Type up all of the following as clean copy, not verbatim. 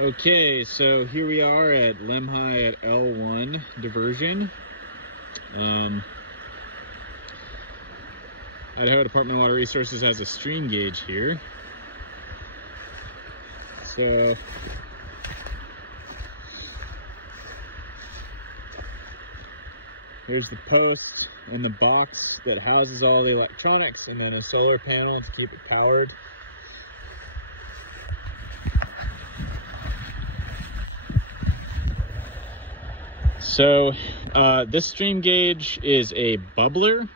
Okay, so here we are at Lemhi at L1 diversion. Idaho Department of Water Resources has a stream gauge here. So here's the post and the box that houses all the electronics, and then a solar panel to keep it powered. So this stream gauge is a bubbler,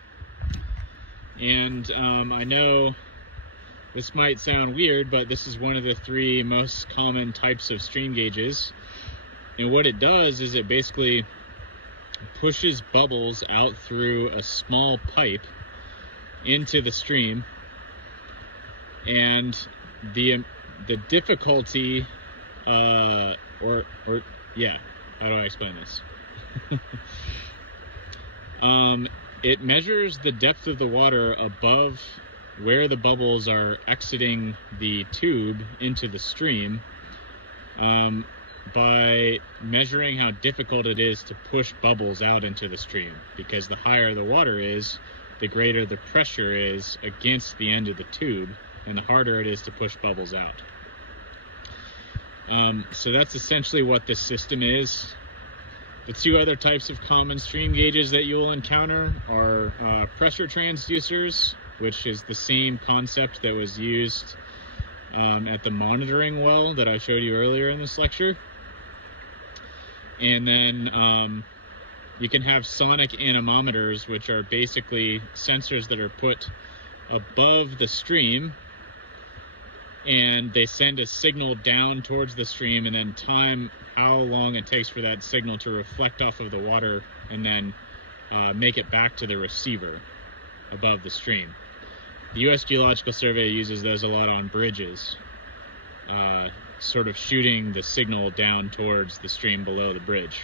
and I know this might sound weird, but this is one of the three most common types of stream gauges. And what it does is it basically pushes bubbles out through a small pipe into the stream, and the difficulty how do I explain this? It measures the depth of the water above where the bubbles are exiting the tube into the stream, by measuring how difficult it is to push bubbles out into the stream, because the higher the water is, the greater the pressure is against the end of the tube, and the harder it is to push bubbles out. So that's essentially what this system is. The two other types of common stream gauges that you will encounter are pressure transducers, which is the same concept that was used at the monitoring well that I showed you earlier in this lecture. And then you can have sonic anemometers, which are basically sensors that are put above the stream, and they send a signal down towards the stream and then time how long it takes for that signal to reflect off of the water and then make it back to the receiver above the stream. The U.S. Geological Survey uses those a lot on bridges, sort of shooting the signal down towards the stream below the bridge.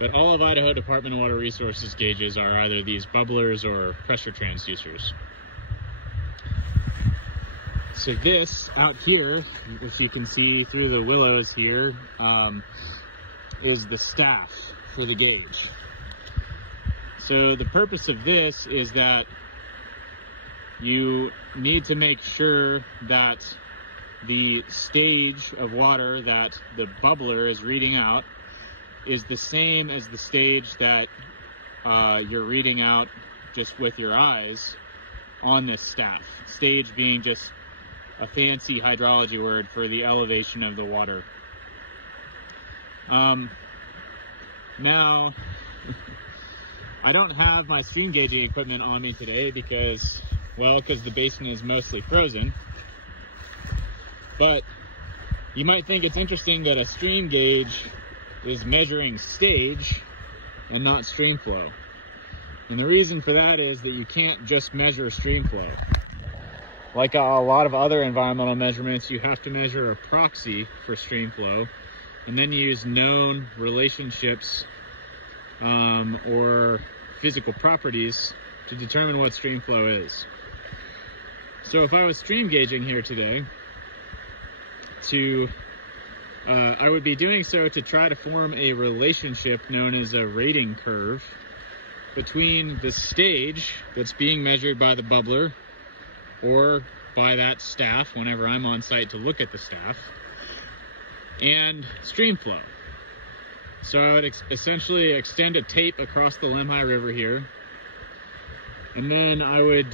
But all of Idaho Department of Water Resources gauges are either these bubblers or pressure transducers. So this out here, which you can see through the willows here, is the staff for the gauge. So the purpose of this is that you need to make sure that the stage of water that the bubbler is reading out is the same as the stage that you're reading out just with your eyes on this staff. Stage being just a fancy hydrology word for the elevation of the water. Now, I don't have my stream gauging equipment on me today because the basin is mostly frozen. But you might think it's interesting that a stream gauge is measuring stage and not stream flow. And the reason for that is that you can't just measure stream flow. Like a lot of other environmental measurements, you have to measure a proxy for stream flow, and then use known relationships or physical properties to determine what stream flow is. So if I was stream gauging here today, I would be doing so to try to form a relationship known as a rating curve between the stage that's being measured by the bubbler or by that staff whenever I'm on site to look at the staff, and stream flow. So I would essentially extend a tape across the Lemhi River here, and then I would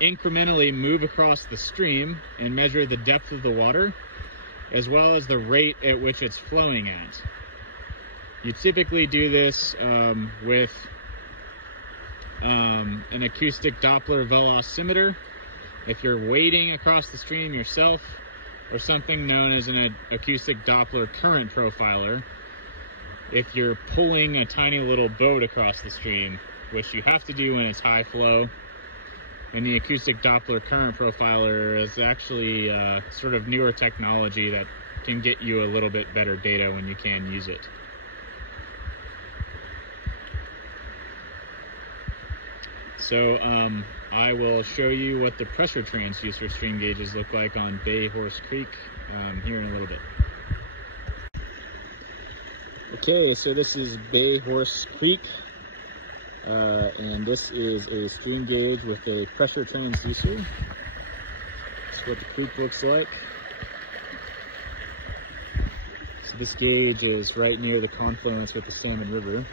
incrementally move across the stream and measure the depth of the water as well as the rate at which it's flowing at. You typically do this with an acoustic Doppler velocimeter if you're wading across the stream yourself, or something known as an acoustic Doppler current profiler if you're pulling a tiny little boat across the stream, which you have to do when it's high flow. And the acoustic Doppler current profiler is actually sort of newer technology that can get you a little bit better data when you can use it. So I will show you what the pressure transducer stream gauges look like on Bay Horse Creek here in a little bit. Okay, so this is Bay Horse Creek, and this is a stream gauge with a pressure transducer. This is what the creek looks like. So this gauge is right near the confluence with the Salmon River.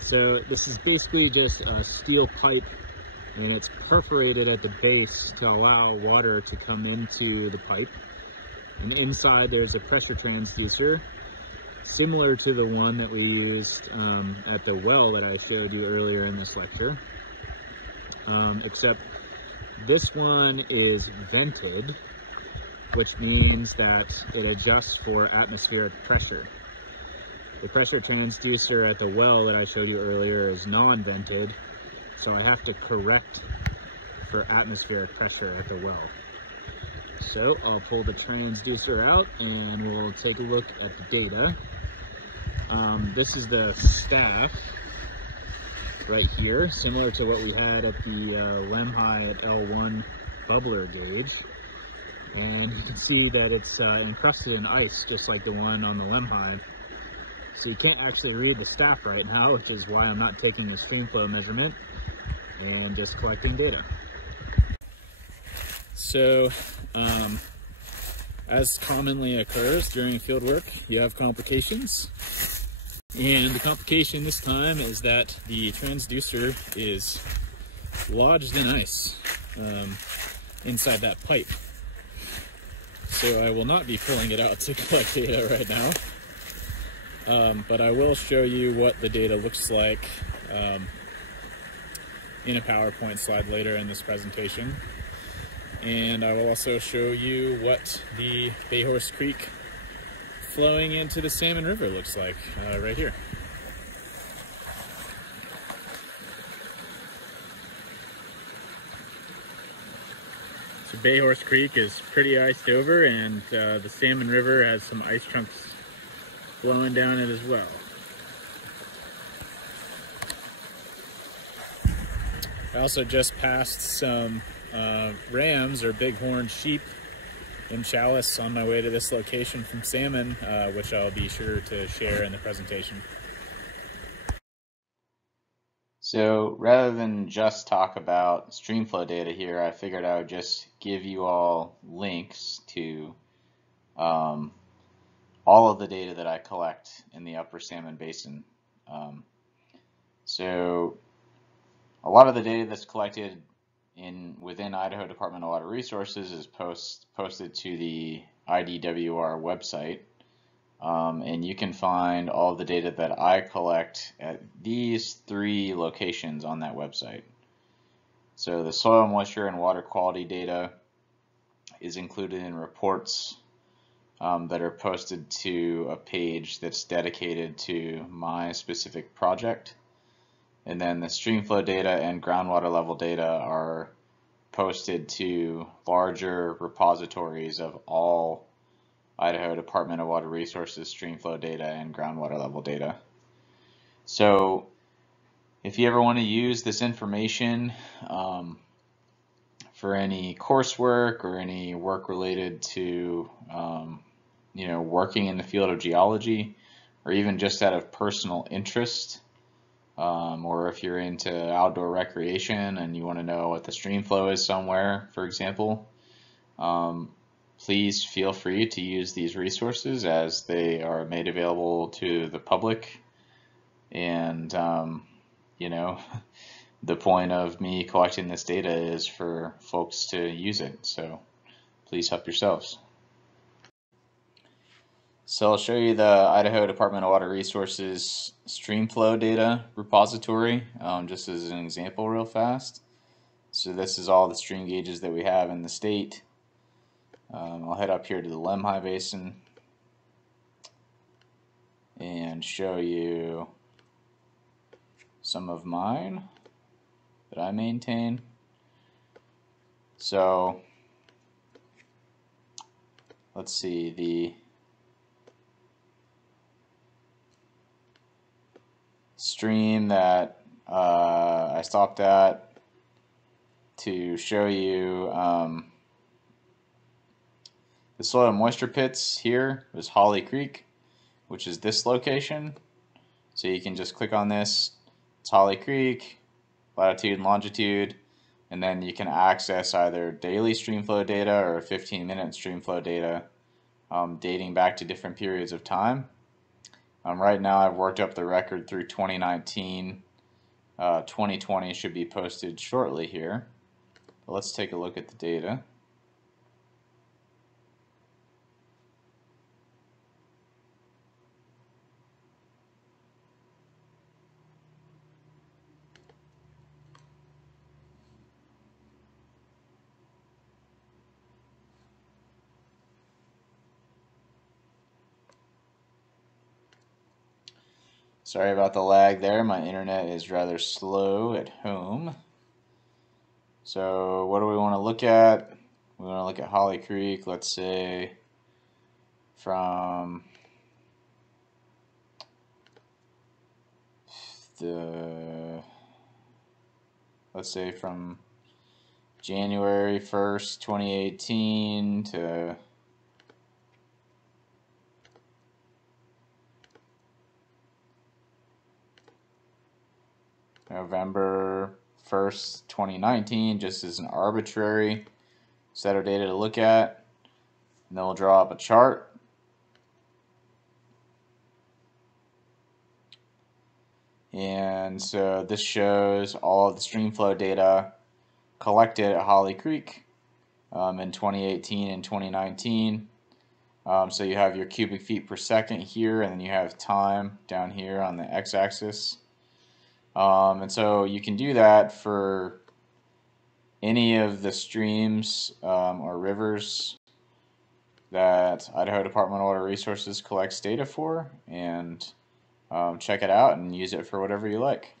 So this is basically just a steel pipe, and it's perforated at the base to allow water to come into the pipe. And inside there's a pressure transducer, similar to the one that we used at the well that I showed you earlier in this lecture. Except this one is vented, which means that it adjusts for atmospheric pressure. The pressure transducer at the well that I showed you earlier is non-vented, so I have to correct for atmospheric pressure at the well. So I'll pull the transducer out and we'll take a look at the data. This is the staff right here, similar to what we had at the Lemhi at L1 bubbler gauge. And you can see that it's encrusted in ice, just like the one on the Lemhi. So you can't actually read the staff right now, which is why I'm not taking a stream flow measurement and just collecting data. So, as commonly occurs during field work, you have complications. And the complication this time is that the transducer is lodged in ice inside that pipe. So I will not be pulling it out to collect data right now. But I will show you what the data looks like in a PowerPoint slide later in this presentation. And I will also show you what the Bay Horse Creek flowing into the Salmon River looks like right here. So Bay Horse Creek is pretty iced over, and the Salmon River has some ice chunks flowing down it as well. I also just passed some rams or bighorn sheep in Challis on my way to this location from salmon, which I'll be sure to share in the presentation. So rather than just talk about streamflow data here, I figured I would just give you all links to all of the data that I collect in the Upper Salmon Basin. So a lot of the data that's collected within Idaho Department of Water Resources is posted to the IDWR website. And you can find all of the data that I collect at these 3 locations on that website. So the soil moisture and water quality data is included in reports that are posted to a page that's dedicated to my specific project. And then the streamflow data and groundwater level data are posted to larger repositories of all Idaho Department of Water Resources streamflow data and groundwater level data. So if you ever want to use this information for any coursework or any work related to working in the field of geology, or even just out of personal interest, or if you're into outdoor recreation and you want to know what the stream flow is somewhere, for example, please feel free to use these resources as they are made available to the public. And the point of me collecting this data is for folks to use it, so please help yourselves. So I'll show you the Idaho Department of Water Resources streamflow data repository, just as an example real fast. So this is all the stream gauges that we have in the state. I'll head up here to the Lemhi Basin and show you some of mine that I maintain. So let's see, the stream that I stopped at to show you the soil moisture pits. Here is Holly Creek, which is this location. So you can just click on this. It's Holly Creek, latitude and longitude, and then you can access either daily streamflow data or 15-minute streamflow data dating back to different periods of time. Right now I've worked up the record through 2019. 2020 should be posted shortly here. But let's take a look at the data. Sorry about the lag there. My internet is rather slow at home. So what do we want to look at? We want to look at Holly Creek, let's say from from January 1st, 2018 to November 1st, 2019, just as an arbitrary set of data to look at. And then we'll draw up a chart. And so this shows all of the streamflow data collected at Holly Creek in 2018 and 2019. So you have your cubic feet per second here, and then you have time down here on the x-axis. And so you can do that for any of the streams or rivers that Idaho Department of Water Resources collects data for, and check it out and use it for whatever you like.